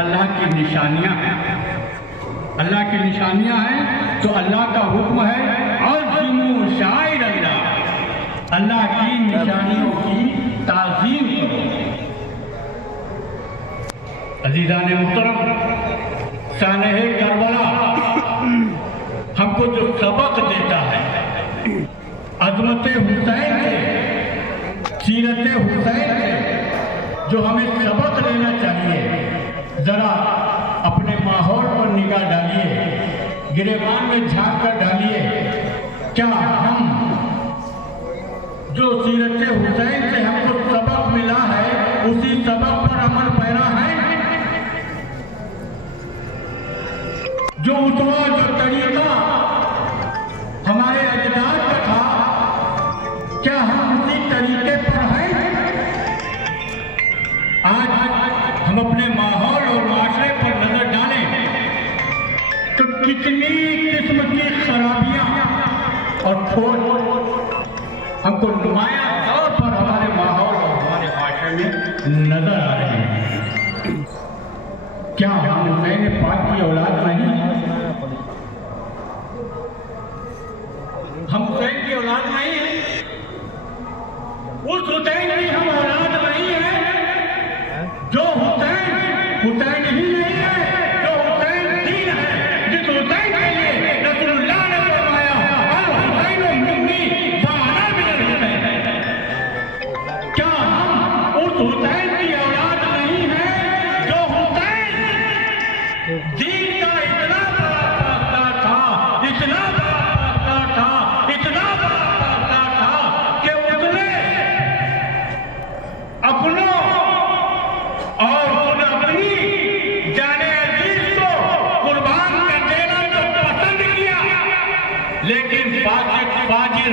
اللہ کی نشانیاں ہیں، اللہ کی نشانیاں ہیں، تو اللہ کا حکم ہے عظموا شعائر اللہ، اللہ کی نشانیوں کی تعظیم کرو۔ عزیزان محترم، سانحہ کربلا ہم کو جو سبق دیتا ہے عظمت حسین سے، سیرت حسین سے جو ہمیں سبق لینا چاہیے، ذرا اپنے ماحول پر نگاہ ڈالیے، گریبان میں جھانک کر ڈالیے، کیا ہم جو سیرت حسین سے ہم کو سبق ملا ہے اسی سبق پر عمل پیرا ہے؟ جو اسوہ، جو طریقہ ہمارے اجداد کا تھا، کیا ہم اسی طریقے پر ہیں؟ آج ہم اپنے ماحول اور معاشرے پر نظر ڈالیں تو کتنی قسم کی خرابیاں اور کھوٹ ہم کو نمایاں طور پر ہمارے ماحول اور ہمارے معاشرے میں نظر آ رہے ہیں۔ کیا ہم حسین پاک کی اولاد نہیں؟ ہم حسین کی اولاد نہیں ہیں؟ اس حسین کی ہم اولاد نہیں ہیں جو حسین ہی نہیں ہے، جو حسین دین ہے، جس حسین کے لیے رسول اللہ نے فرمایا الحسین منی وانا من الحسین۔ کیا ہم اس حسین کی اولاد نہیں ہیں جو حسین دین کا اتنا بڑا پاسدار تھا، اتنا بڑا پاسدار تھا، اتنا بڑا پاسدار تھا کہ اس نے اپنوں اور خود اپنی جان عزیز کو قربان کر دینا تو پسند کیا، لیکن فاجر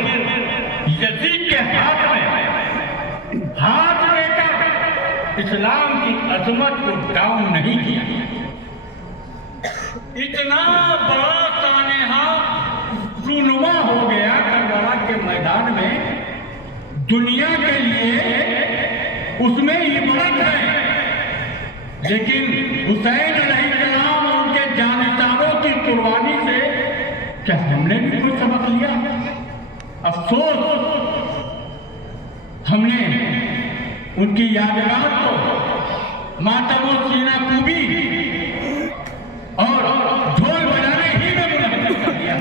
یزید کے ہاتھ لے کر اسلام کی عظمت کو ڈاؤن نہیں کیا۔ اتنا بڑا سانحہ رونما ہو گیا کربلا کے میدان میں، دنیا کے لیے اس میں عبرت ہے، لیکن حسین علیہ السلام اور ان کے جانشینوں کی قربانی سے کیا ہم نے بھی کوئی سبق لیا؟ افسوس، ہم نے ان کی یادگار کو ماتم و سینہ کوبی اور ڈھول بجانے ہی میں منعقد کر دیا۔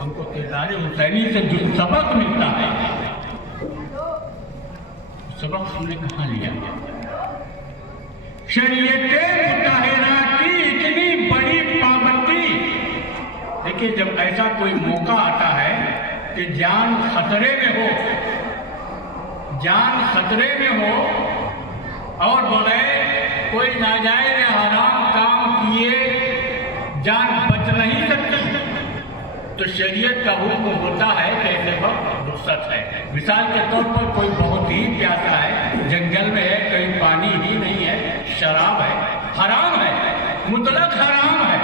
ہم کو کردار حسینی سے جو سبق ملتا ہے، سبق ہم نے کہاں لیا؟ شریعت مطہرہ کی اتنی بڑی پابندی۔ دیکھیے، جب ایسا کوئی موقع آتا ہے کہ جان خطرے میں ہو، جان خطرے میں ہو اور بغیر کوئی ناجائز یا حرام کام کیے جان بچ نہیں سکتی، تو شریعت کا حکم ہوتا ہے کہ ایسے وقت رخصت ہے۔ مثال کے طور پر کوئی بہت ہی پیاسا ہے، جنگل میں ہے، کہیں پانی ہی نہیں ہے، شراب ہے، حرام ہے، مطلق حرام ہے،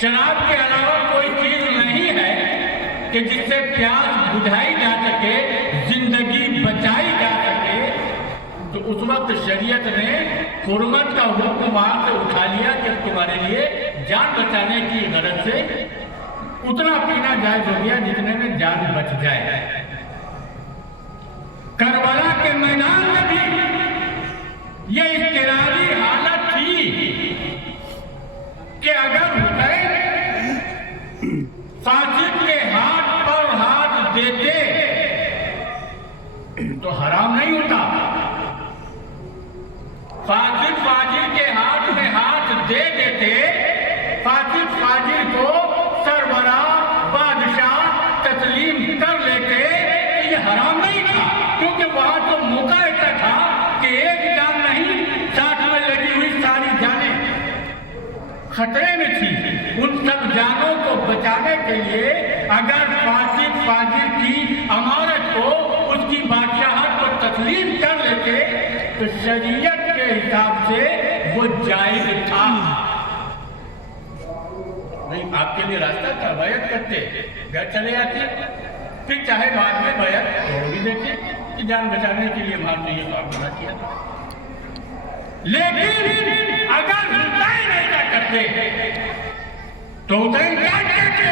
شراب کے علاوہ کوئی چیز نہیں ہے کہ جس سے پیاس بجھائی جا سکے، زندگی بچائی جا سکے، تو اس وقت شریعت نے حرمت کا حکم وہاں سے اٹھا لیا کہ تمہارے لیے جان بچانے کی غرض سے اتنا پینا جائز ہو گیا جتنے میں جان بچ جائے۔ کربلا کے میدان میں بھی یہ اضطراری حالت تھی کہ اگر حسین فاسق کے ہاتھ پر ہاتھ دیتے تو حرام نہیں ہوتا، فاسق فاجر کے ہاتھ میں ہاتھ دے دیتے، فاسق فاجر کو سربراہ بادشاہ تسلیم کر لیتے، تو یہ حرام نہیں تھا، کیونکہ وہاں تو موقع ایسا تھا کہ ایک جان نہیں، ساتھ میں لگی ہوئی ساری جانیں خطرے میں تھی۔ ان سب جانوں کو بچانے کے لیے اگر فاسق فاجر کی امارت کو، اس کی بادشاہت کو تسلیم کر لیتے تو شریعت کے حساب سے وہ جائز تھا۔ نہیں، آپ کے لیے راستہ تھا، بیعت کرتے، گھر چلے آتے، پھر چاہے بعد میں بیعت توڑ بھی دیتے۔ کہ جان بچانے کے لیے مار دیے تو آپ بنا کیا. لیکن اگر حسین ایسا کرتے تو حسین کیا کہتے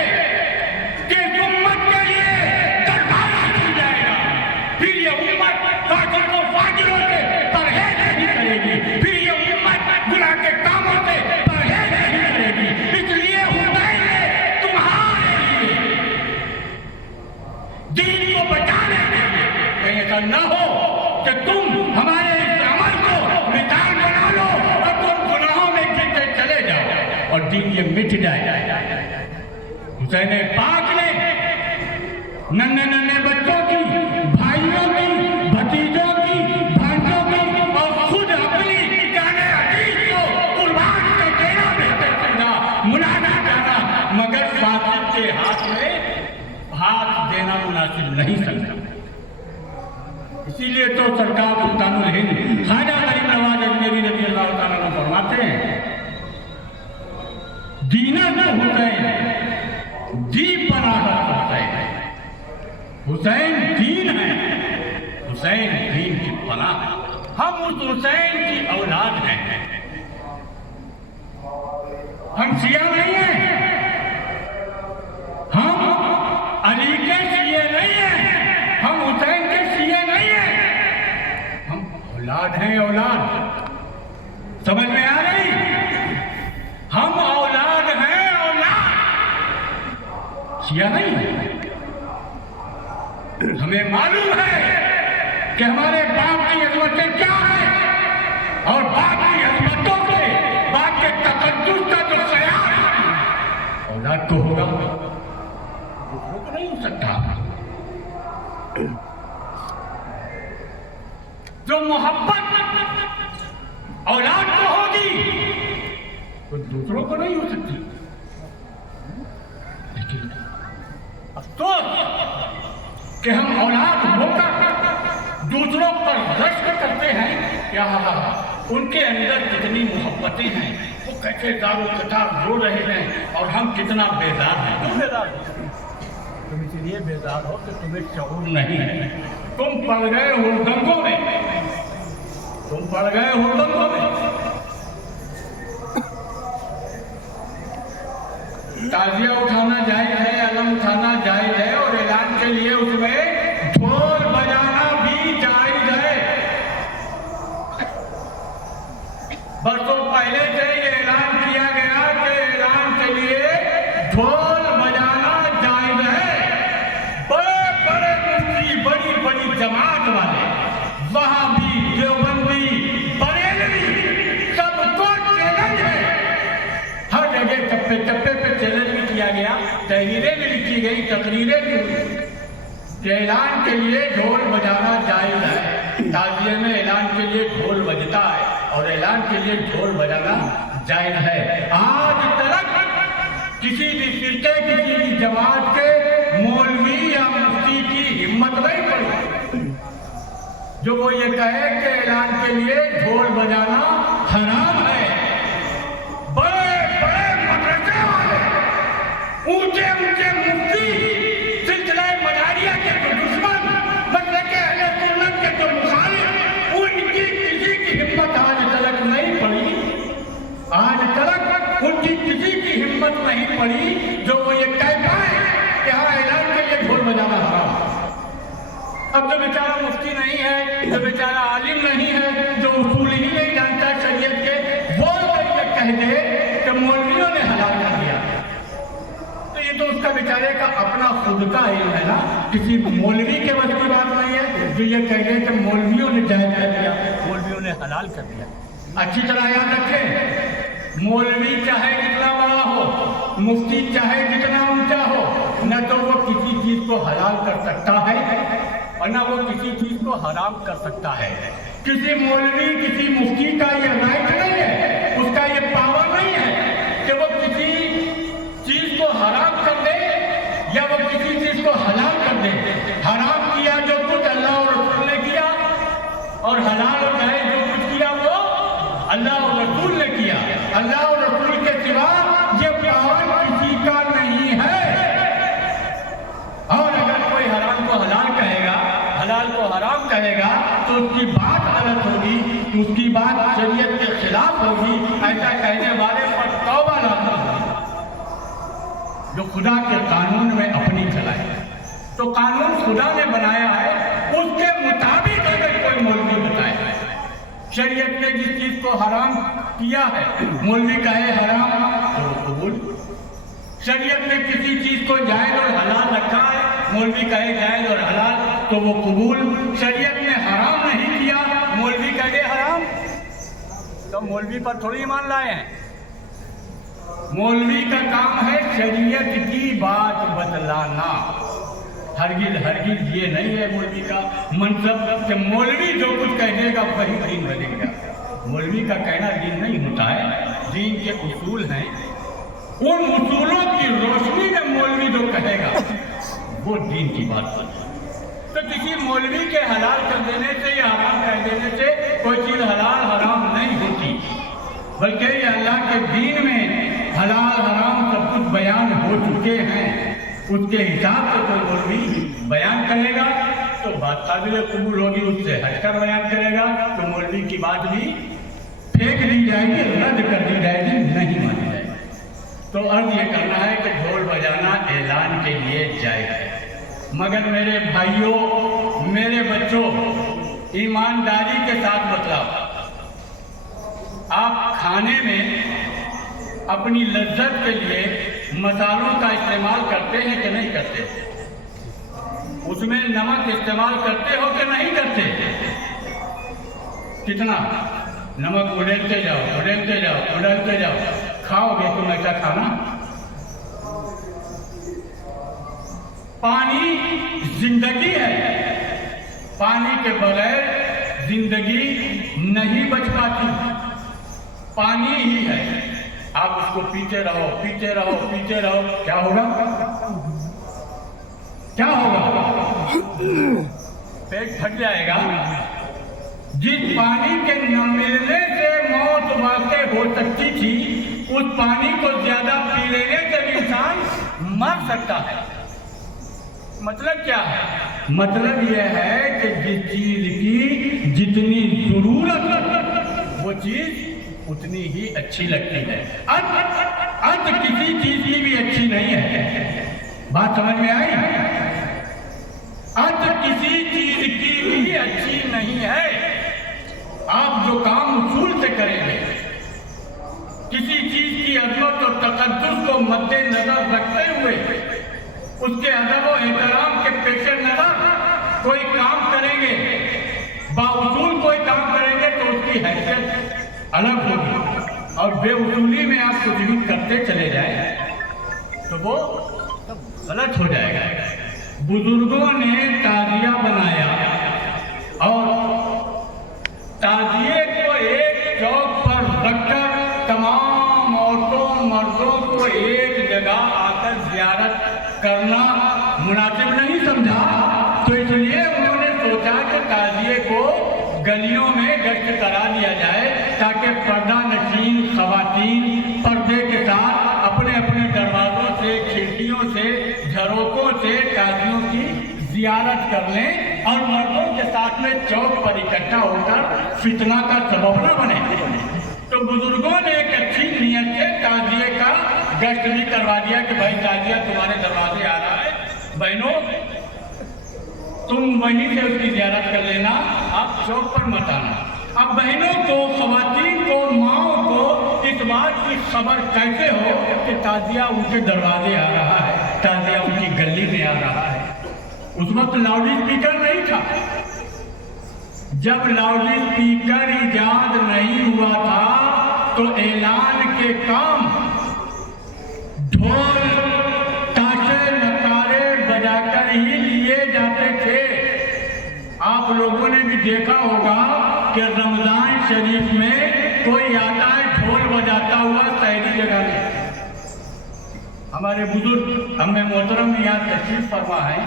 کہ اس امت کے لیے دروازہ کھل جائے گا. پھر یہ امت فاجر و فاجروں سے پرہیز نہیں کرے گی. پھر یہ امت گناہ کے کاموں سے پرہیز نہیں کرے گی. اس لیے حسین نے تمہارے لیے دین کو بچانے کے لیے کہیں ایسا نہ ہو کہ تم ہمارے اس عمل کو مثال بنا لو اور تم گناہوں میں گرتے چلے جاؤ اور دین یہ مٹ جائے. حسین پاک نے ننھے ننھے بچوں کی، بھائیوں کی، بھتیجوں کی، بھانجوں کی اور خود اپنی جان عزیز کو قربان کر دینا بہتر سمجھا، منانا جانا، مگر فاسق کے ہاتھ میں ہاتھ دینا مناسب نہیں سمجھا. اسی لیے تو سرکار سلطان الہند خواجہ غریب نواز اجمیری رضی اللہ تعالیٰ عنہ فرماتے ہیں دینہ نہ حسین دی پناہ حسین. حسین دین ہے، حسین دین کی پناہ ہے. ہم اس حسین کی اولاد ہیں. ہم شیعہ نہیں ہیں، ہم علی کے شیعہ نہیں ہیں، ہم حسین کے شیعہ نہیں ہیں. ہم اولاد ہیں، اولاد. سمجھ میں آ رہی؟ ہم اولاد ہیں، اولاد، شیعہ نہیں ہیں. ہمیں معلوم ہے کہ ہمارے باپ کی عظمتیں کیا ہیں اور باپ کی عظمتوں کے باپ کے تقدس کا جو خیال اولاد کو ہوگا، دوسروں کو نہیں ہو سکتا. جو محبت اولاد کو ہوگی وہ دوسروں کو نہیں ہو سکتی. لیکن افسوس کہ ہم اولاد ہو کر دوسروں پر رشک کرتے ہیں. کیا ان کے اندر کتنی محبتیں ہیں، وہ کیسے دار و کتاب رو رہے ہیں اور ہم کتنا بیدار ہیں. تم بیدار ہو، تم اس لیے بیدار ہو کہ تمہیں شعور نہیں ہے. تم پڑ گئے ہردنگوں میں، تم پڑ گئے ہردنگوں میں. تعزیہ اٹھانا جائز ہے، علم اٹھانا جائز ہے اور اعلان کے لیے اس میں ڈھول بجانا بھی جائز ہے. برسوں پہلے سے یہ اعلان کیا گیا کہ اعلان کے لیے ڈھول بجانا جائز ہے. بڑے بڑے مفتی، بڑی بڑی جماعت والے، وہابی، دیوبندی، بریلوی، سب کو چیلنج ہے. ہر جگہ چپے چپے پہ چیلنج بھی کیا گیا، تحریریں بھی لکھی گئی، تقریریں بھی ہوئی کہ اعلان کے لیے ڈھول بجانا جائز ہے. تعزیے میں اعلان کے لیے ڈھول بجتا ہے اور اعلان کے لیے ڈھول بجانا جائز ہے. آج تک کسی بھی فرقے، کسی بھی جماعت کے مولوی یا مفتی کی ہمت نہیں پڑی جو وہ یہ کہے کہ اعلان کے لیے ڈھول بجانا حرام ہے. بڑے بڑے مدرسے والے، اونچے اونچے مفتی، سلسلہ مداریہ کے جو دشمن، مسلک اہل سنت کے جو مخالف، ان کی کسی کی ہمت آج تلک نہیں پڑی. آج تلک ان کی کسی کی ہمت نہیں پڑی جو وہ یہ کہہ پائے کہ ہاں اعلان کے لیے ڈھول بجانا حرام. اب جو بیچارہ مفتی نہیں ہے، جو بیچارہ عالم نہیں ہے، جو اصول ہی نہیں جانتا شریعت کے، وہ یہ کہہ دے کہ مولویوں نے حلال کر دیا، تو یہ تو اس کا بیچارے کا اپنا خود کا علم ہے نا. کسی مولوی کے بس کی بات نہیں ہے جو یہ کہہ دے کہ مولویوں نے جائز کر دیا، مولویوں نے حلال کر دیا. اچھی طرح یاد رکھیں، مولوی چاہے جتنا بڑا ہو، مفتی چاہے جتنا اونچا ہو، نہ تو وہ کسی چیز کو حلال کر سکتا ہے اور نہ وہ کسی چیز کو حرام کر سکتا ہے. کسی مولوی، کسی مفتی کا یہ رائٹ نہیں ہے، اس کا یہ پاور نہیں ہے کہ وہ کسی چیز کو حرام کر دے یا وہ کسی چیز کو حلال کر دے. حرام کیا جو کچھ اللہ اور رسول نے کیا، اور حلال اور جائز جو کچھ کیا وہ اللہ اور رسول نے کیا. اللہ اور رسول کے سوا یہ پاور کسی کا نہیں ہے. اور اگر کوئی حرام کو حلال کہے گا، حلال کو حرام کہے گا تو اس کی بات غلط ہوگی، اس کی بات شریعت کے خلاف ہوگی، ایسا کہنے والے پر توبہ لازم ہے۔ جو خدا کے قانون میں اپنی چلائے، تو قانون خدا نے بنایا ہے، اس کے مطابق اگر کوئی مولوی بتائے شریعت نے جس چیز کو حرام کیا ہے، مولوی کہے حرام تو وہ قبول، شریعت نے کسی چیز کو جائز اور حلال رکھا ہے، مولوی کہے جائز اور حلال تو وہ قبول، شریعت نے حرام نہیں کیا، مولوی کہے حرام تو مولوی پر تھوڑی ایمان لائے ہیں۔ مولوی کا کام ہے شریعت کی بات بتلانا، ہرگز یہ نہیں ہے مولوی کا منصب کہ مولوی جو کچھ کہہ دے گا وہی دین بنے گا۔ مولوی کا کہنا دین نہیں ہوتا ہے، دین کے اصول ہیں، ان اصولوں کی روشنی میں مولوی جو کہے گا وہ دین کی بات بنے۔ تو کسی مولوی کے حلال کر دینے سے یا حرام کہہ دینے سے کوئی چیز حلال حرام نہیں ہوتی، بلکہ یہ اللہ کے دین میں حلال حرام سب کچھ بیان ہو چکے ہیں، اس کے حساب سے کوئی مولوی بیان کرے گا تو بات قابل قبول ہوگی، اس سے ہٹ کر بیان کرے گا تو مولوی کی بات بھی پھینک دی جائے گی، رد کر دی جائے گی، نہیں مانی جائے گی۔ تو عرض یہ کرنا ہے کہ ڈھول بجانا اعلان کے لیے جائز ہے، مگر میرے بھائیوں، میرے بچوں، ایمانداری کے ساتھ مطلب آپ کھانے میں اپنی لذت کے لیے مسالوں کا استعمال کرتے ہیں کہ نہیں کرتے؟ اس میں نمک استعمال کرتے ہو کہ نہیں کرتے؟ کتنا نمک اڑیلتے جاؤ، کھاؤ گے تم ایسا کھانا؟ پانی زندگی ہے، پانی کے بغیر زندگی نہیں بچ پاتی، پانی ہی ہے، آپ اس کو پیتے رہو، کیا ہوگا؟ پیٹ پھٹ جائے گا۔ جس پانی کے نہ ملنے سے موت واقع ہو سکتی تھی، اس پانی کو زیادہ پی لینے سے بھی انسان مر سکتا ہے۔ مطلب کیا ہے؟ مطلب یہ ہے کہ جس چیز کی جتنی ضرورت وہ چیز اتنی ہی اچھی لگتی ہے، اب کسی چیز کی بھی اچھی نہیں ہے۔ بات سمجھ میں آئی؟ اب کسی چیز کی بھی اچھی نہیں ہے۔ آپ جو کام اصول سے کریں گے، کسی چیز کی عظمت اور تقدس کو مد نظر رکھتے ہوئے، اس کے ادب و احترام کے پیش نظر کوئی کام کریں گے، باوصول کوئی کام کریں گے تو اس کی حیثیت الگ ہوگی، اور بے اصولی میں آپ کچھ بھی کرتے چلے جائیں تو وہ غلط ہو جائے گا۔ بزرگوں نے تعزیہ بنایا اور تعزیے کو ایک چوک پر رکھ کر تمام عورتوں مردوں کو ایک جگہ آ کر زیارت کرنا مناسب نہیں سمجھا، تو اس لیے انہوں نے سوچا کہ تعزیے کو گلیوں میں گشت کرا دیا جائے تاکہ پردہ نشین خواتین پردے کے ساتھ اپنے اپنے دروازوں سے، کھڑکیوں سے، جھروکوں سے قاضیوں کی زیارت کر لیں اور مردوں کے ساتھ میں چوک پر اکٹھا ہو کر فتنہ کا سبب نہ بنے۔ تو بزرگوں نے ایک اچھی نیت سے تعزیے کا گشت بھی کروا دیا کہ بھائی تعزیہ تمہارے دروازے آ رہا ہے، بہنوں تم وہیں سے اس کی زیارت کر لینا، آپ چوک پر مت آنا۔ اب بہنوں کو، خواتین کو، ماؤں کو اس بات کی خبر کیسے ہو کہ تعزیہ ان کے دروازے آ رہا ہے، تعزیہ ان کی گلی میں آ رہا ہے؟ اس وقت لاؤڈ اسپیکر نہیں تھا۔ جب لاؤڈ اسپیکر ایجاد نہیں ہوا تھا تو اعلان کے کام ڈھول تاشے نکارے بجا کر ہی لیے جاتے تھے۔ آپ لوگوں نے بھی دیکھا ہوگا کہ رمضان شریف میں کوئی آتا ہے ڈھول بجاتا ہوا شہری جگہ میں۔ ہمارے بزرگ ہمیں محترم یہاں تشریف فرما ہے،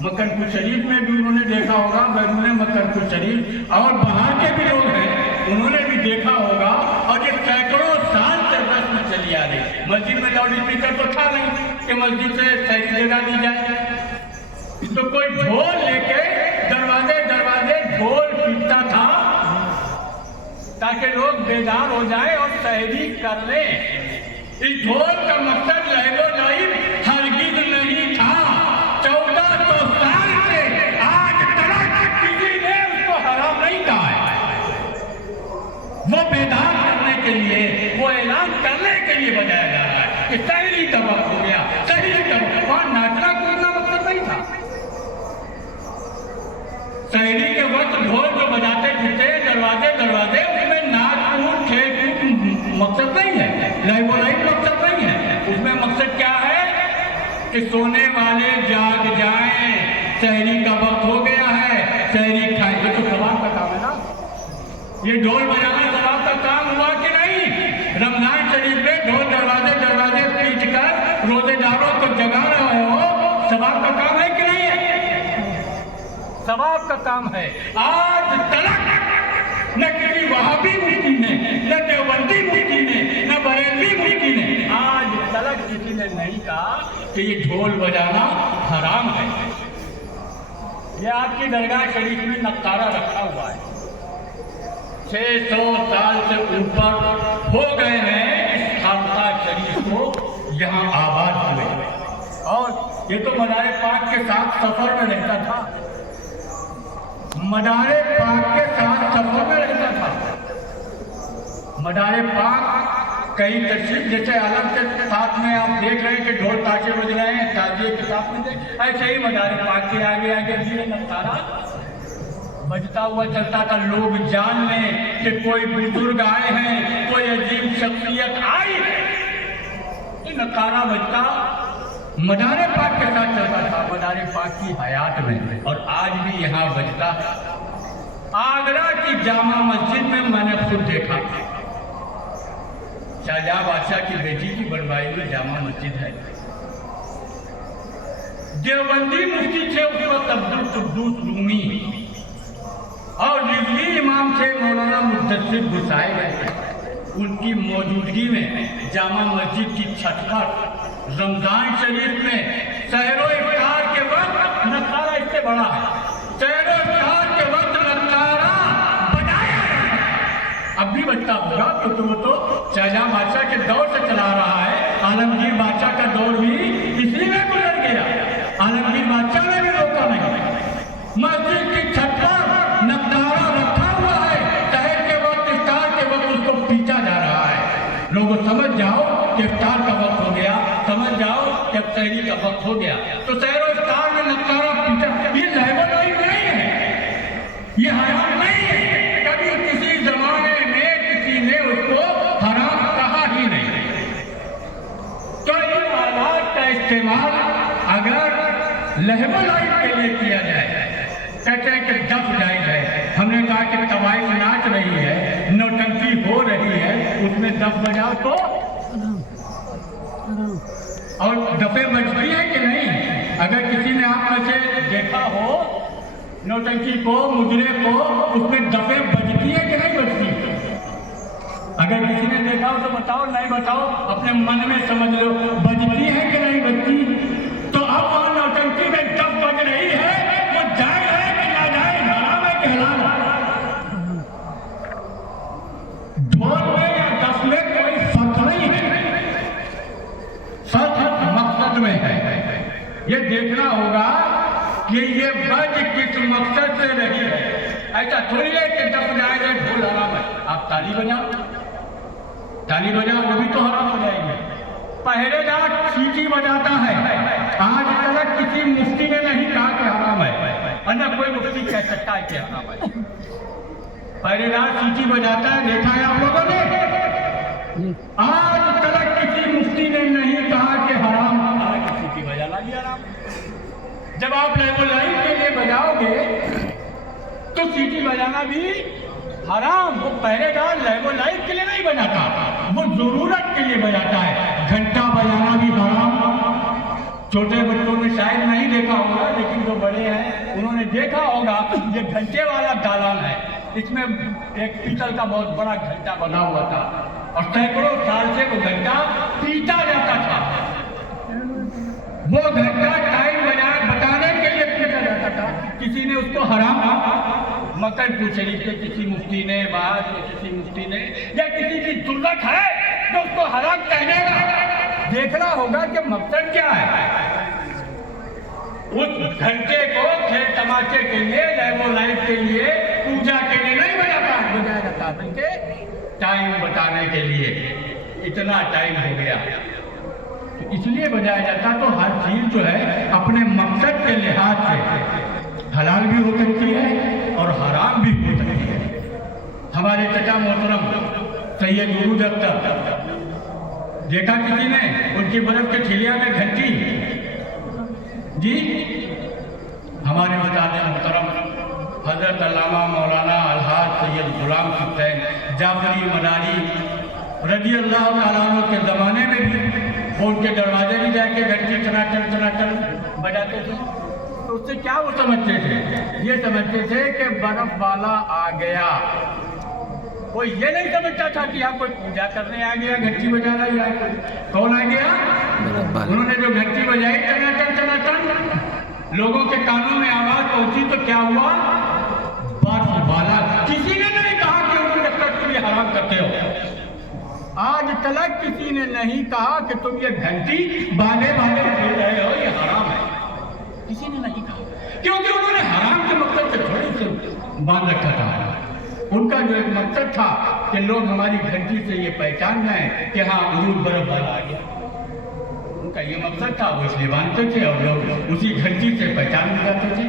مکن پور شریف میں بھی انہوں نے دیکھا ہوگا، بیرون مکن پور شریف اور باہر کے بھی لوگ ہیں، انہوں نے بھی دیکھا ہوگا، اور یہ سینکڑوں سال سے رسم چلی آ رہی۔ مسجد میں لاؤڈ اسپیکر تو تھا نہیں کہ مسجد سے شہری جگہ دی جائے، تو کوئی ڈھول لے کے دروازے ढोल पीटता था ताकि लोग बेदार हो जाए और सहरी कर ले। इस ढोल का मकसद लहबो लाइफ हरगिज नहीं था। 1400 साल से आज तक किसी ने उसको हराम नहीं कहा है। वो बेदार करने के लिए, वो ऐलान करने के लिए बजाया जा रहा है कि सहरी का वक्त हो गया, सहरी का वक्त। वहां नाचना कूदना मकसद नहीं था। सहरी के वक्त ढोल जो बजाते थे दरवाजे दरवाजे, उसमें नाच कूद खेल कूद मकसद नहीं है, लाइव मकसद नहीं है। उसमें मकसद क्या है कि सोने वाले जाग जाएं, सहरी का वक्त हो गया है, सहरी खाएं। ये तो सवाब का काम है ना। ये ढोल बजाना सवाब का काम हुआ कि नहीं? रमजान शरीफ में ढोल दरवाजे दरवाजे पीट कर रोजेदारों को जगा रहे हो, सवाब का काम है कि नहीं है? सवाब का काम है। आज तलक न किसी वहाबी मुफ्ती ने, न देवबंदी मुफ्ती ने, न बरेलवी मुफ्ती ने आज तलक किसी ने नहीं कहा कि ये ढोल बजाना हराम है। ये आपकी दरगाह शरीफ में नक्कारा रखा हुआ है। 600 साल से ऊपर हो गए हैं इस खानका शरीफ को यहाँ आबाद हुए, और ये तो मदारे पाक के साथ सफर में रहता था। मदारे पाक के साथ सफर में रहता था। मदारे पाक कई तशरीफ, जैसे आलम के साथ में आप देख रहे हैं कि ढोल ताशे बज रहे हैं, ताजिए के साथ में, ऐसे ही मदारे पाक के आगे आगे भी नक्कारा बजता हुआ चलता था। लोग जान लें कि कोई बुजुर्ग आए हैं, कोई अजीब शख्सियत आई है, तो नक्कारा बजता मदारे पाक के साथ चलता था, मदारे पाक की हयात में, और आज भी यहाँ बजता। आगरा की जामा मस्जिद में मैंने खुद देखा, शाहजहां बादशाह की बेटी की बनवाई हुई जामा मस्जिद है। देवबंदी मुफ्ती थे उस वक्त अब्दुल कुद्दूस रूमी, और रिजवी इमाम थे मौलाना मुद्दस्सिर घुसाए गए। उनकी मौजूदगी में जामा मस्जिद की छत पर रमजान शरीफ में सहरो इफ्तार के वक्त नक्कारा इससे बड़ा है। सहरो इफ्तार के वक्त नक्कारा बजाया जाता है। अब भी बजता होगा क्योंकि वो तो शाहजहां बादशाह के दौर से चला रहा है। आलमगीर बादशाह का दौर भी इसी में गुजर गया। आलमगीर बादशाह ने भी रोका नहीं। मस्जिद की छत पर नक्कारा रखा हुआ है। सहर के वक्त इफ्तार के वक्त उसको पीटा जा रहा है। लोगों समझ जाओ कि इफ्तार का वक्त हो गया, समझ जाओ जब सहरी का वक्त हो गया तो सहरो इफ्तार में नक्कारा पीटा। ये लहबोलाइफ नहीं है, ये हराम नहीं है। कभी किसी जमाने में किसी ने उसको हराम कहा ही नहीं। तो इन आलात का इस्तेमाल अगर लहबोलाइफ के लिए किया जाए, कहते हैं कि दफ जायज है। हमने कहा कि तवाइफ नाच रही है, नौटंकी हो रही है, उसमें दफ बजाओ तो, और दफे बजती है कि नहीं? अगर किसी ने आप में से देखा हो नौटंकी को, मुजरे को, उसमें दफे बजती है कि नहीं बजती? अगर किसी ने देखा हो तो बताओ, नहीं बताओ अपने मन में समझ लो, बजती है कि नहीं बजती? तो अब वहां नौटंकी में दफ बज रही है, वो जायज है कि ना जायज, हराम है कि हलाल? ढोल में या दफ में कोई फर्क नहीं है, फर्क मकसद में है। ये देखना होगा कि ये बज किस मकसद से रही है। ऐसा थोड़ी है कि दफ जाएगा ढोल हराम है, आप ताली बजाओ, ताली बजाओ वो भी तो हराम हो जाएंगे। पहरेदार सीटी बजाता है, आज तक किसी मुफ्ती ने नहीं कहा कि हराम है, और न कोई मुफ्ती कह सकता है कि हराम है। पहरेदार सीटी बजाता है, देखा है आप लोगों ने? आज तक किसी मुफ्ती ने नहीं कहा कि हराम, सीटी बजाना भी हराम। जब आप लहबोलाइफ के लिए बजाओगे तो सीटी बजाना भी हराम। वो पहरेदार लहबोलाइफ के लिए नहीं बजाता, वो जरूरत के लिए बजाता है। घंटा बजाना भी हराम। छोटे बच्चों ने शायद नहीं देखा होगा, लेकिन जो बड़े हैं उन्होंने देखा होगा। ये घंटे वाला दालान है, इसमें एक पीतल का बहुत बड़ा घंटा बना हुआ था, और सैकड़ों साल से वो घंटा पीटा जाता था। वो घंटा टाइम बताने के लिए पीटा जाता था। किसी ने उसको हराम मक्कन शरीफ के किसी मुफ्ती ने, बाहर के किसी मुफ्ती ने, या किसी की जुर्रत है तो उसको हराम कह देगा। देखना होगा कि मकसद क्या है। उस घंटे को खेल तमाचे के लिए, लैबो लाइफ के लिए, पूजा के लिए नहीं बजाया जाता, बल्कि टाइम बताने के लिए। इतना टाइम हो गया तो इसलिए बजाया जाता। तो हर चीज जो है अपने मकसद के लिहाज से हलाल भी हो सकती है और हराम भी हो सकती है। हमारे चचा मोहतरम सैयद उरूज अख्तर, देखा किसी ने उनकी बर्फ के ठिलिया में घंटी जी। हमारे उस्ताद मोहतरम हजरत अल्लामा मौलाना अलहाज सैयद गुलाम हुसैन जाफरी मदारी रजी अल्लाह तआला अन्हु के ज़माने में भी वो उनके दरवाजे भी जाके घंटी चनाचल बजाते थे। तो उससे क्या वो समझते थे? ये समझते थे कि बर्फ वाला आ गया। कोई ये नहीं समझता था कि यहाँ कोई पूजा करने आ गया, घंटी बजा रहा है। कौन आ गया? उन्होंने जो घंटी बजाई चनाचल, लोगों के कानों में आवाज पहुंची तो क्या हुआ? बर्फ वाला। किसी ने नहीं कहा कि तुम ये हराम करते हो। आज तक किसी ने नहीं कहा कि तुम ये घंटी बाले बाले खेल रहे हो, ये हराम है। किसी ने नहीं कहा, क्योंकि उन्होंने हराम के मकसद से थोड़ी से बांध रखा था। उनका जो एक मकसद था कि लोग हमारी घंटी से ये पहचान जाए कि हाँ उरूज बर्फ वाला आ गया। उनका ये मकसद था, वो इसलिए बांधते थे और लोग उसी घंटी से पहचान भी जाते थे।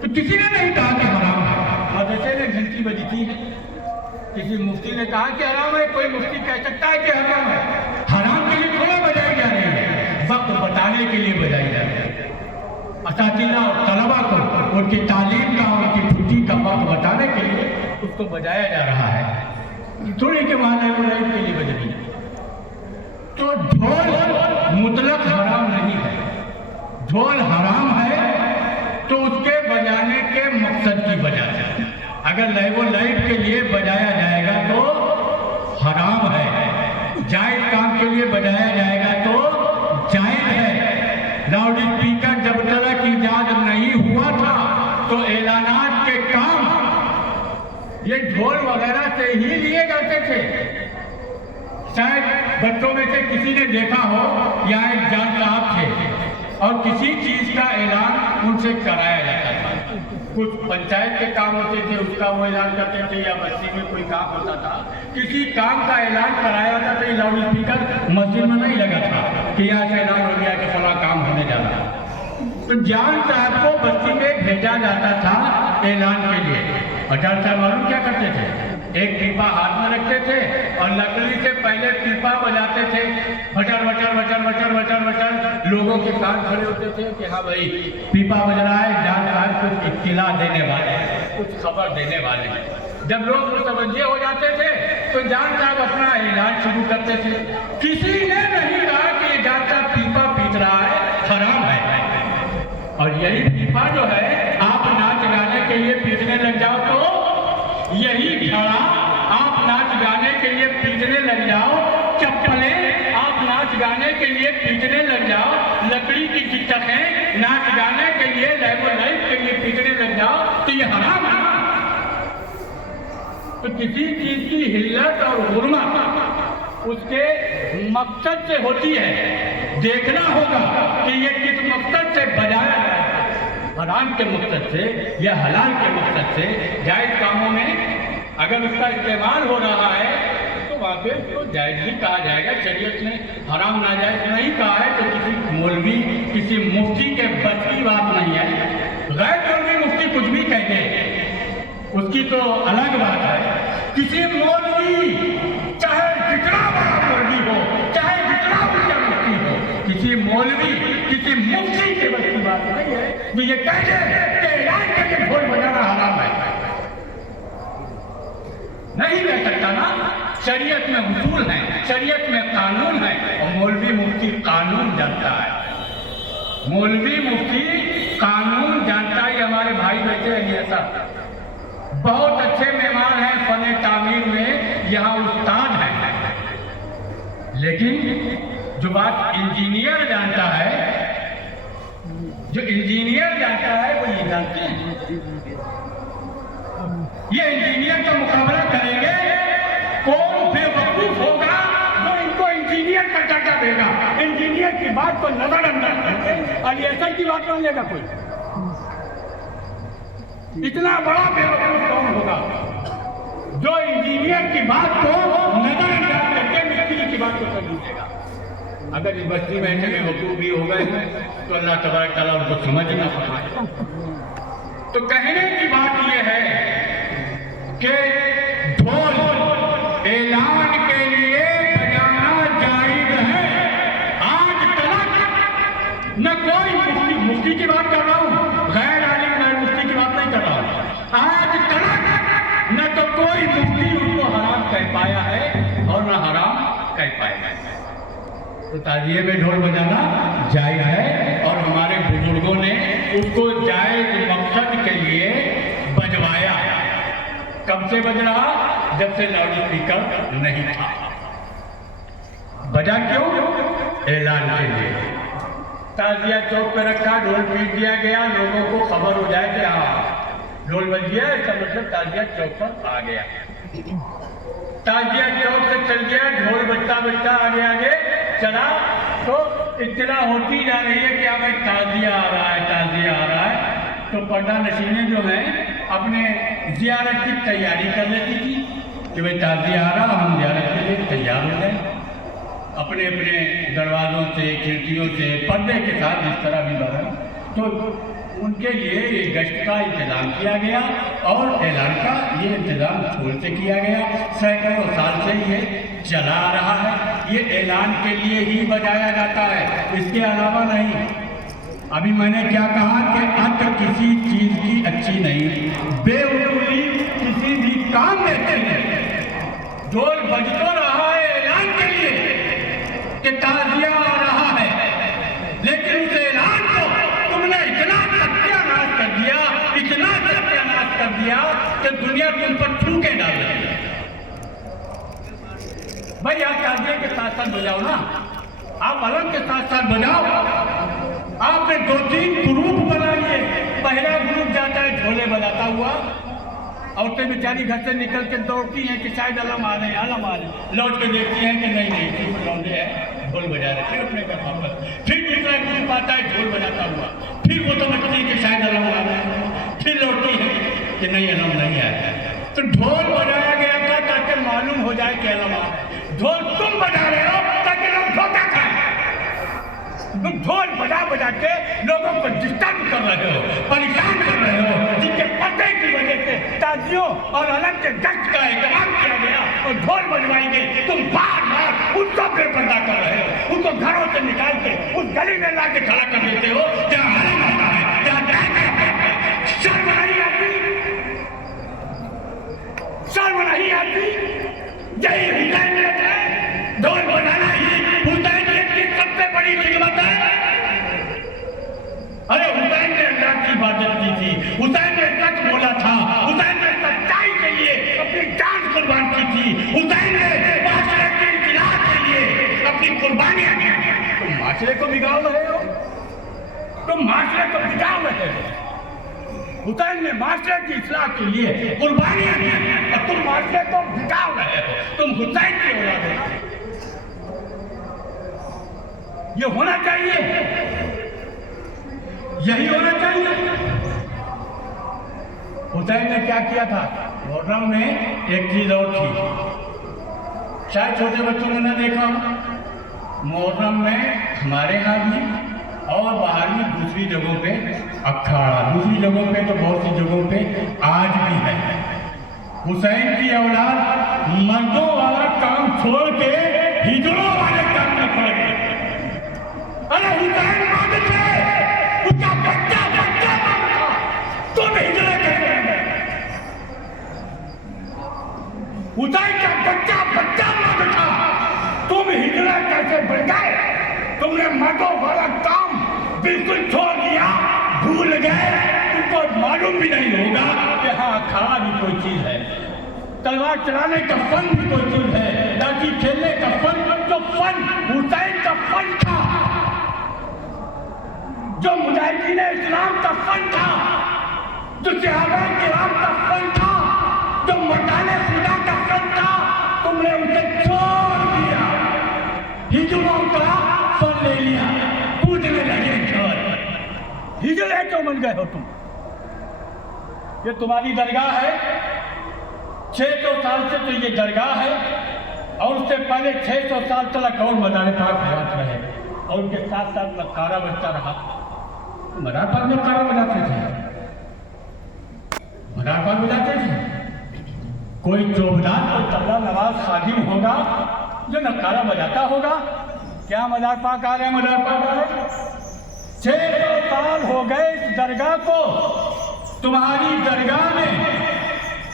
तो किसी ने नहीं कहा कि हराम है। मदरसे में घंटी बजती है, किसी मुफ्ती ने कहा कि हराम है, कोई मुफ्ती कह सकता है कि हराम है। हराम के लिए थोड़ा बजाई जा रही है, वक्त बताने के लिए बजाई जा रही है। असातिज़ा और तलबा को उनकी तालीम का, उनकी छुट्टी का वक्त बताने के लिए उसको बजाया जा रहा है। थोड़ी के बाद के लिए बज रही है। तो ढोल मुतलक हराम नहीं है। ढोल हराम है तो उसके बजाने के मकसद की वजह से। अगर लैबो लाइफ के लिए बजाया जाएगा तो हराम है। जायज काम के लिए बजाया जाएगा तो जायज है। लाउड स्पीकर जब तक ईजाद नहीं हुआ था तो एलानात के काम ये ढोल वगैरह से ही लिए जाते थे। शायद बच्चों में से किसी ने देखा हो, यहाँ एक जान साहब थे और किसी चीज का ऐलान उनसे कराया जाता था। कुछ पंचायत के काम होते थे, उसका वो ऐलान करते थे, या बस्ती में कोई काम होता था, किसी काम का ऐलान कराया जाता था। लाउड स्पीकर मस्जिद में नहीं लगा था कि यहाँ से ऐलान हो गया कि फला काम होने जा रहा है। तो जान साहब को बस्ती में भेजा जाता था ऐलान के लिए। और जान साहब मालूम क्या करते थे? एक पीपा हाथ में रखते थे और लकड़ी से पहले पीपा बजाते थे। बचर बचर बचर बचर बचर बचर लोगों के कान खड़े होते थे कि हाँ भाई पीपा बज रहा है, जान साहब कुछ इत्तिला देने वाले हैं, कुछ खबर देने वाले हैं। जब लोग मुतवज्जे हो जाते थे तो जान साहब अपना ऐलान शुरू करते थे। किसी ने नहीं कहा कि ये जान साहब पीपा पीट रहा है, हराम है। और यही पीपा जो है आप नाच गाने के लिए पीटने लग जाओ तो यही घड़ा आप नाच गाने के लिए पीटने लग जाओ, चप्पलें आप नाच गाने के लिए पीटने लग जाओ, लकड़ी की चिट्ठें नाच गाने के लिए, लैबो लाइफ के लिए पीटने लग जाओ तो ये हराम है। तो किसी चीज की हिल्लत और हुर्मत उसके मकसद से होती है। देखना होगा कि ये किस मकसद से बजाया जाए, हराम के मकसद से या हलाल के मकसद से। जायज कामों में अगर उसका इस्तेमाल हो रहा है तो वहाँ पे उसको जायज भी कहा जाएगा। शरीयत ने हराम नाजायज नहीं कहा है। तो किसी मौलवी, किसी मुफ्ती के बस की बात नहीं है। गैर मौलवी मुफ्ती कुछ भी कह दे उसकी तो अलग बात है। किसी मौलवी चाहे जितना बड़ा मौलवी हो, चाहे जितना ऊंचा मुफ्ती हो, किसी मौलवी, किसी मुफ्ती के बस की बात नहीं है जो ये कह दे कि ऐलान करके ढोल बजाना हराम है। नहीं कह सकता ना। शरीयत में उसूल है, शरीयत में कानून है और मौलवी मुफ्ती कानून जानता है। मौलवी मुफ्ती कानून जानता है। हमारे भाई बैठे हैं ये सब बहुत अच्छे मेहमान हैं, फने तामीर में यहाँ उस्ताद हैं। लेकिन जो बात इंजीनियर जानता है, जो इंजीनियर जानता है वो ये जानते हैं रखेगा, इंजीनियर की बात को नजरअंदाज करके अलियासर की बात मान लेगा कोई? इतना बड़ा बेवकूफ कौन होगा जो इंजीनियर की बात को नजरअंदाज करके मिस्त्री की बात को कर लीजिएगा? अगर इस बस्ती में ऐसे बेवकूफ भी हो गए तो अल्लाह तबारक तआला उनको समझ ना फरमाए। तो कहने की बात यह है कि ढोल ऐलान के लिए बजाना जायज है। आज तक न कोई मुफ्ती की बात कर रहा हूँ, गैर आलिम गैर मुफ्ती की बात नहीं कर रहा हूँ, आज तक न तो कोई मुफ्ती उनको हराम कह पाया है और न हराम कह पाएगा। तो ताजिए में ढोल बजाना जायज है और हमारे बुजुर्गों ने उसको जायज मकसद के लिए बजवाया। कब से बज रहा? जब से लाउड स्पीकर नहीं था। बजा क्यों? ऐलान के लिए। ताजिया चौक पे रखा, ढोल पीट दिया गया, लोगों को खबर हो जाए कि हाँ ढोल बज गया, इसका मतलब ताजिया चौक पर आ गया। ताजिया चौक से चल गया, ढोल बजता बजता आगे आगे चला तो इत्तला होती जा रही है कि अब एक ताजिया आ रहा है, ताजिया आ रहा है। तो पर्दा नशीनें जो हैं अपने ज़ियारत की तैयारी कर लेती थी कि भाई ताजिया आ रहा, हम ज़ियारत के लिए तैयार हो गए। अपने अपने दरवाज़ों से, खिड़कियों से पर्दे के साथ जिस तरह भी बना, तो उनके लिए ये गश्त का इंतज़ाम किया गया और ऐलान का ये इंतज़ाम छोड़ से किया गया। सैकड़ों साल से ये चला आ रहा है। ये ऐलान के लिए ही बजाया जाता है, इसके अलावा नहीं। अभी मैंने क्या कहा कि अक्ल किसी चीज़ की अच्छी नहीं, बेवकूफ़ी किसी भी काम में अच्छी नहीं। ढोल बज तो रहा है ऐलान के लिए कि ताजिया आ रहा है, लेकिन उस ऐलान को तुमने इतना सत्यानाश कर दिया, इतना सत्यानाश कर दिया कि दुनिया तुम पर थूके डाल रही है। भाई आप ताजिए के साथ साथ बजाओ ना, आप अलग के साथ साथ बजाओ। आपने 2-3 ग्रुप बनाइए। पहला ग्रुप जाता है ढोले बजाता हुआ, औरतें बेचारी घर से निकल के दौड़ती हैं कि शायद अलम आ रहे हैं, अलम आ रहे हैं। लौट के देखती हैं कि नहीं सिर्फ लौटे हैं, ढोल बजा रहे, फिर अपने घर वापस। फिर दूसरा ग्रुप आता है ढोल बजाता हुआ, फिर वो समझती है कि शायद अलम आ रहे हैं, फिर लौटती है कि नहीं अलम नहीं आया। तो ढोल बजाया गया था ताकि मालूम हो जाए कि अलम आ रहा है। ढोल तुम बजा रहे हो ताकि लोग धोखा खाएं। तुम ढोल बजा बजा के लोगों को डिस्टर्ब कर रहे हो, परेशान कर रहे हो, जिनके पर्दे की वजह से ताजियों और अलग के गश्त का एहतमाम किया गया और ढोल बजवाई गई। तुम बार बार उनको बेपर्दा कर रहे हो, उनको घरों से निकाल के उस गली में ला के खड़ा कर देते हो जहाँ हराम होता है, जहाँ शर्म नहीं आती, शर्म नहीं आती। यही हुसैनियत है, ढोल बजाना ही हुसैनियत की सबसे बड़ी खिदमत है। अरे हुसैन ने अल्लाह की इबादत की थी, हुसैन ने सच बोला था, हुसैन ने सच्चाई के लिए अपनी जान कुर्बान की थी, हुसैन ने माशरे की इस्लाह के लिए अपनी कुर्बानियां दी। तुम माशरे को बिगाड़ रहे हो, तुम माशरे को बिगाड़ रहे हो। हुसैन ने माशरे की इस्लाह के लिए कुर्बानियां दी और तुम माशरे को बिगाड़ रहे हो। तुम हुसैन की औलाद हो। ये होना चाहिए, यही होना चाहिए। हुसैन ने क्या किया था? मुहर्रम में एक चीज और थी, शायद छोटे बच्चों ने न देखा। मुहर्रम में हमारे यहाँ भी और बाहर भी दूसरी जगहों पे अखाड़ा, दूसरी जगहों पे तो बहुत सी जगहों पे आज भी है। हुसैन की औलाद मर्दों वाला काम छोड़ के हिजड़ों वाले काम में पड़ गए। अरे हुसैन मर्द थे, उसका बच्चा बच्चा मर्द था, तुम हिजड़े कैसे बन गए? हुसैन का बच्चा बच्चा मर्द था, तुम हिजड़े कैसे बन गए? तुमने मर्दों वाला काम बिल्कुल छोड़ दिया, भूल गए। तुमको मालूम भी नहीं होगा कि हाँ अखाड़ा भी कोई चीज है, तलवार चलाने का फन भी कोई चीज है, लाठी खेलने का फन, जो फन हुसैन का फन था, जो मुजाहिदीन इस्लाम का फन था, जो सहाबाए किराम का फन था, जो मर्दाने खुदा का फन था, तुमने उसे छोड़ दिया। हिजड़ों का बन गए हो तुम? ये तुम्हारी दरगाह है। 600 साल से तो ये दरगाह है, और उससे पहले 600 साल तक और मदार पाक हाथ रहे, और उनके साथ साथ नक्कारा बजता रहा। मदार पाक नक्कारा बजाते थे, मदार पाक बजाते थे। कोई चौबदार, कोई तबला नवाज खादिम होगा जो नक्कारा बजाता होगा। क्या मदार पाक आ रहे हैं? मदार पाक आ रहे हैं। 600 साल हो गए इस दरगाह को। तुम्हारी दरगाह में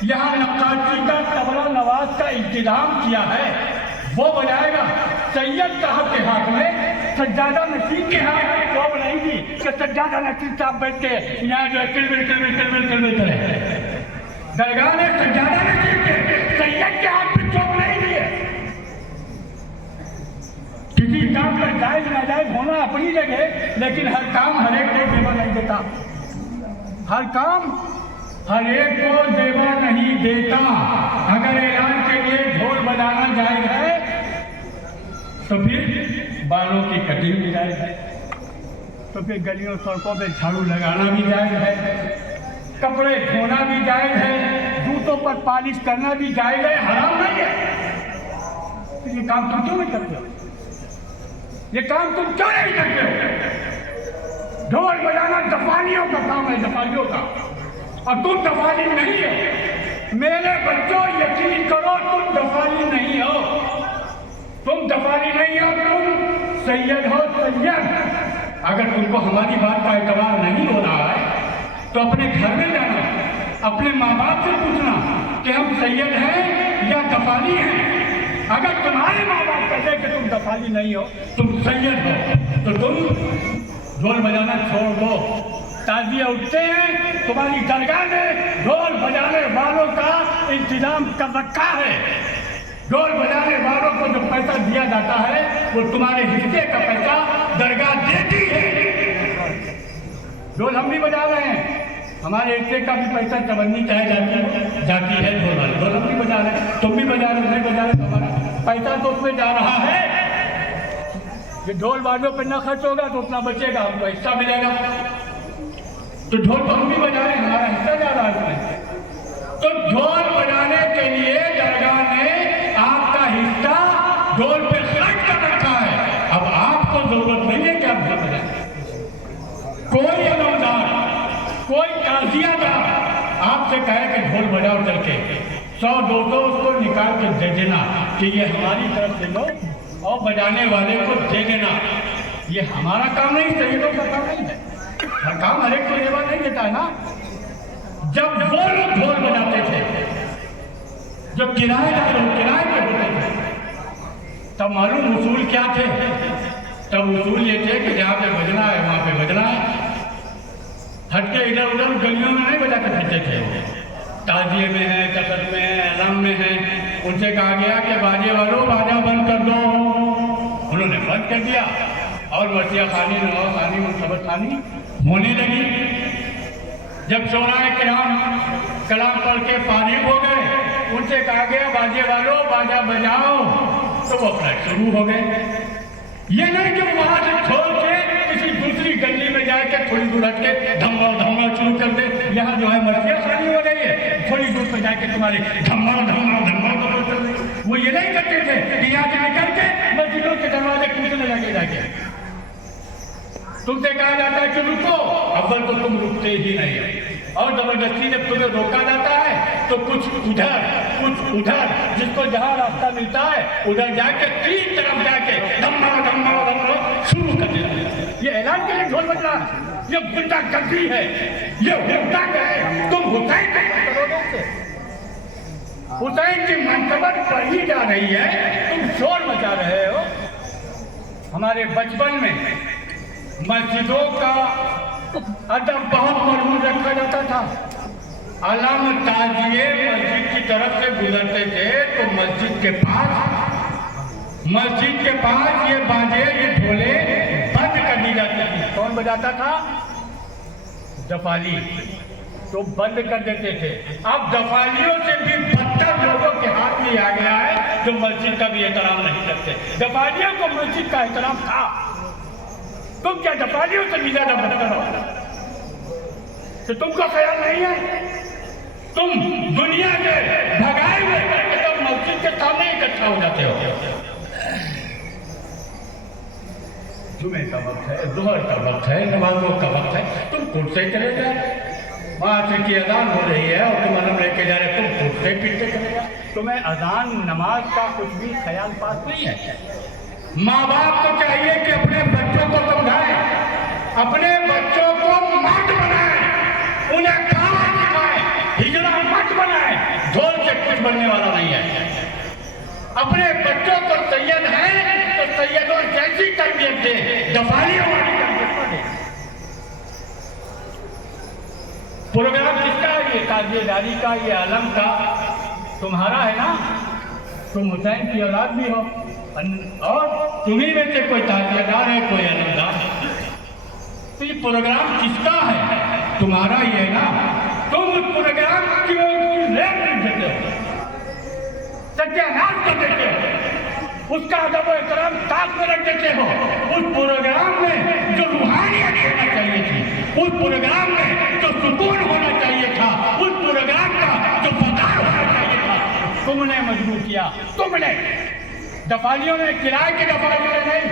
यहाँ नक्काशी का, तबला नवाज का इंतजाम किया है, वो बजाएगा। सैयद साहब के हाथ में, सज्जादा नसीब के हाथ में वो बनाएगी कि सज्जादा नसीब साहब बैठ के यहाँ जो है किलबिल किलबिल किलबिल किलबिल करे। दरगाह ने सज्जादा नसीब के, सैयद के हाथ में चौक नहीं दिए। किसी काम का जायज नाजायज होना अपनी जगह, लेकिन हर काम हर एक को देवा नहीं देता। हर काम हर एक को देवा नहीं देता। अगर ऐलान के लिए ढोल बजाना जायज है तो फिर बालों की कटिंग भी जायज है, तो फिर गलियों सड़कों पे झाड़ू लगाना भी जायज है, कपड़े धोना भी जायज है, जूतों पर पालिश करना भी जायज है। हराम नहीं है। तो ये काम तुम क्यों नहीं करते हो? ये काम तुम क्यों नहीं करते हो? ढोल बजाना दफानियों का काम है, दफानियों का, और तुम दफानी नहीं हो। मेरे बच्चों, यकीन करो, तुम दफानी नहीं हो। तुम दफानी नहीं हो, तुम सैयद हो, सैयद। अगर तुमको हमारी बात का एतबार नहीं हो रहा है तो अपने घर में जाना, अपने माँ बाप से पूछना कि हम सैयद हैं या दफानी हैं। अगर तुम्हारे माँ बाप कहते कि तुम दफानी नहीं हो, तुम सैयद हो, तो तुम ढोल बजाना छोड़ दो। ताजिए उठते हैं, तुम्हारी दरगाह में ढोल बजाने वालों का इंतजाम कर रखा है। ढोल बजाने वालों को जो पैसा दिया जाता है वो तुम्हारे हिस्से का पैसा दरगाह देती है। ढोल हम भी बजा रहे हैं, हमारे हिस्से का भी पैसा चवन्नी चाहे जाती है ढोल हम भी बजा रहे हैं, तुम भी बजा रहे, नहीं बजा रहे, हमारा पैसा तो उसमें जा रहा है। ये ढोल वालों पर न खर्च होगा तो उतना बचेगा, हमको हिस्सा मिलेगा। तो ढोल तो हम भी बजा रहे हैं, हमारा हिस्सा जा रहा है इसमें। तो ढोल बजाने के लिए दरगाह ने आपका हिस्सा ढोल पे खर्च कर रखा है। अब आपको जरूरत नहीं है कि आप ढोल बजाएं। कोई अमलदार, कोई काजियादार आपसे कहे कि ढोल बजाओ चल के, 100-200 उसको निकाल के दे देना कि ये हमारी तरफ से लो, और बजाने वाले को दे देना। ये हमारा काम नहीं, सैयदों का काम नहीं है। हर काम हर एक को देवा नहीं देता है ना। जब वो लोग ढोल बजाते थे, जो किराएदार किराए पे होते थे, तब मालूम उसूल क्या थे? तब उसूल ये थे कि जहाँ पे बजना है वहाँ पे बजना है। हटके इधर उधर गलियों में नहीं बजा के फिरते थे। ताजिए में है, कसरत में है, अलम में है, उनसे कहा गया कि बाजे वालों बाजा बंद कर दो। उन्होंने बंद कर दिया और मर्सिया खानी, नवाब खानी, मुनसबत खानी होने लगी। जब शोराए कलाम पढ़ के फारिग हो गए, उनसे कहा गया बाजे वालों बाजा बजाओ, तो वो अपना शुरू हो गए। ये नहीं कि वहां से छोड़ के किसी दूसरी गली में जाके थोड़ी दूर हट के धम्मा धम्मा शुरू कर दे। यहाँ जो है मर्सिया खानी हो रही है, थोड़ी दूर पे जाके तुम्हारी धम्मा धम्मा धम्मा कर रही। वो ये नहीं करते थे कि यहाँ से निकल के मस्जिदों के दरवाजे कूदने लगे जाके। तुमसे कहा जाता है कि रुको, अव्वल तो तुम रुकते ही नहीं, और जबरदस्ती जब तुम्हें रोका जाता है तो कुछ उधर जिसको जहाँ रास्ता मिलता है उधर जाके 3 तरफ जाके धम्मा धम्मा धम्मा शुरू कर देते हैं। ये ऐलान के लिए ढोल बज रहा है, ये गुंडागर्दी है, ये हुक्का है। तुम हुसैन से हुसैन की मनकबत बढ़ी जा रही है, तुम शोर मचा रहे हो। हमारे बचपन में मस्जिदों का अदब बहुत मजबूत रखा जाता था। अलम ताजिए मस्जिद की तरफ से गुजरते थे तो मस्जिद के पास ये बाजे, ये ढोले बंद कर दी जाती थी। कौन बजाता था? दफाली। तो बंद कर देते थे। अब दफालियों से भी बदतर लोगों के हाथ में आ गया है जो मस्जिद का भी एहतराम नहीं करते। दफालियों को मस्जिद का एहतराम था, तुम क्या दफालियों से भी ज्यादा बदतर हो? تو تم کو خیال نہیں ہے؟ تم دنیا کے بھگائے ہوئے کر کے تم مسجد کے سامنے اکٹھا ہو جاتے ہو. جمعے کا وقت ہے، ظہر کا وقت ہے، نمازوں کا وقت ہے، تم کرتے چلے جاؤ. معاشرے کی اذان ہو رہی ہے اور تم علم لے کے جا رہے، تم کرتے پیٹتے چلے جاؤ. تمہیں اذان نماز کا کچھ بھی خیال پاس نہیں ہے. ماں باپ کو چاہیے کہ اپنے بچوں کو سمجھائیں، اپنے بچوں کو مرد بنائیں، انہیں کھانا سکھائیں، ہجڑا مت بنائیں. ڈھول سے کچھ بننے والا نہیں ہے. اپنے بچوں کو سید ہیں تو سیدوں جیسی تربیت دے، دفاعیوں والی تربیت نہ دے. پروگرام کس کا؟ یہ تازیہ داری کا، یہ علم کا تمہارا ہے نا. تم حسین کی اولاد بھی ہو اور تمہیں میں سے کوئی تازیہ دار ہے، کوئی علم دار ہے. تو یہ پروگرام کس کا ہے؟ تمہارا ہی ہے نا. تم اس پروگرام کی ریٹ نہیں دیتے ہو، ستیہ ناش کر دیتے ہو، اس کا ادب و احترام تاک میں رکھ دیتے ہو. اس پروگرام میں جو روحانیت ہونا چاہیے تھی، اس پروگرام میں جو سکون ہونا چاہیے تھا، اس پروگرام کا جو فضا ہونا چاہیے تھا، تم نے مجبور کیا. تم نے، دفاعیوں نے، کرائے کے دفاعیوں نے نہیں،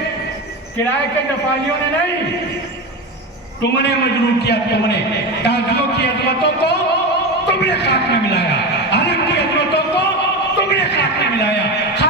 کرائے کے دفاعیوں نے نہیں، تم نے مجبور کیا. تم نے تازیوں کی عظمتوں کو تم نے خاک میں ملایا، علم کی عظمتوں کو تم نے خاک میں ملایا.